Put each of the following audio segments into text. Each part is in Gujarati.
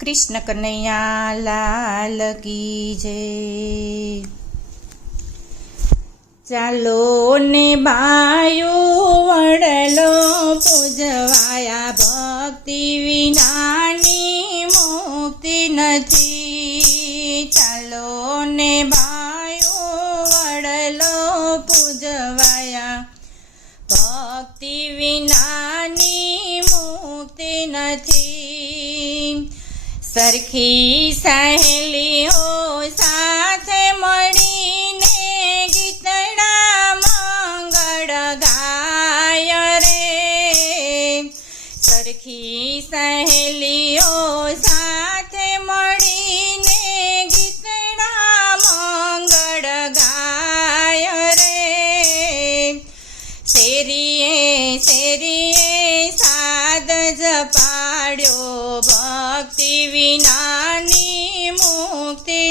કૃષ્ણ કનૈયા લાલ કી જય. ચાલો ને બાયો વડલો પૂજવાયા ભક્તિ વિનાની મુક્તિ નથી. ચાલો ને બાયો વડલો પૂજવાયા સરખી સહેલીઓ સાથે મળીને ગીતડા મંગળ ગાય રે. સરખી સહેલીઓ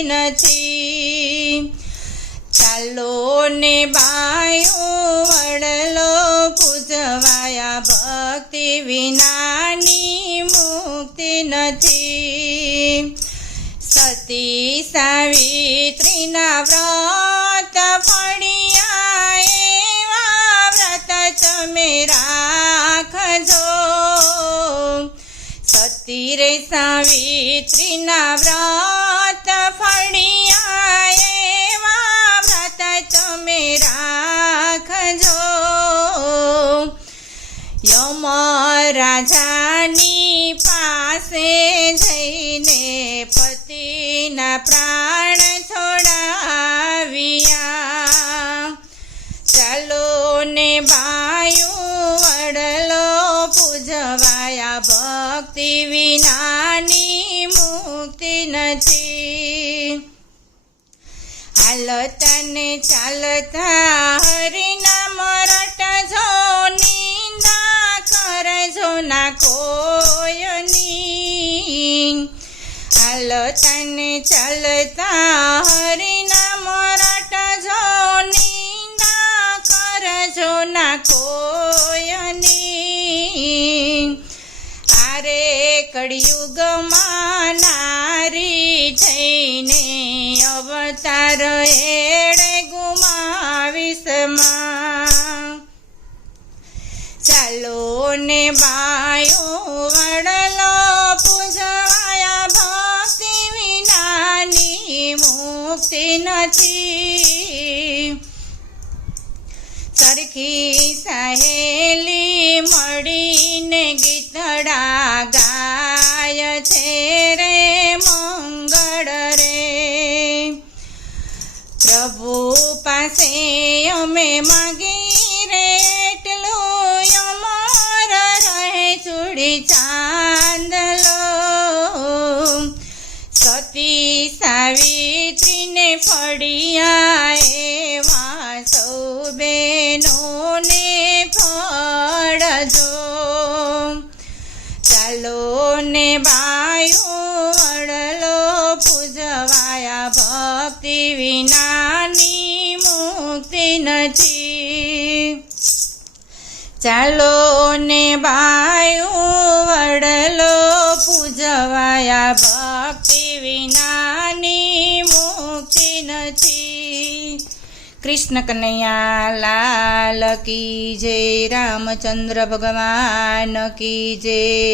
નથી. ચાલો ને બાયો વડલો પૂજવાયા ભક્તિ વિનાની મુક્તિ નથી. સતી સાવિત્રીના વ્રત ફળિયા સતી રે સાવિત્રીના વ્રત ફળિયા એવા વ્રત તમે રાખજો. યમ રાજાની પાસે જઈને પતિના પ્રાણ વિનાની મુક્તિ નથી. હાલતને ચાલતા હરિના મરટ જો નિંદા કરજો ના કોયની હાલતને ચાલતા કળિયુગમાં નારી થઈને અવતાર એણે ગુમાવીશમાં. ચાલો ને બાયો વડલો પૂજવાયા ભક્તિ વિનાની મુક્તિ નથી. સરખી ફળિયા એવા સૌ બહેનોને ફળજો. ચાલો ને બાયો વડલો પૂજવાયા ભક્તિ વિનાની મુક્તિ નથી. ચાલો ને બાયું વડલો પૂજવાયા નથી કૃષ્ણ કનૈયા લાલ કી જય રામચંદ્ર ભગવાન કી જય.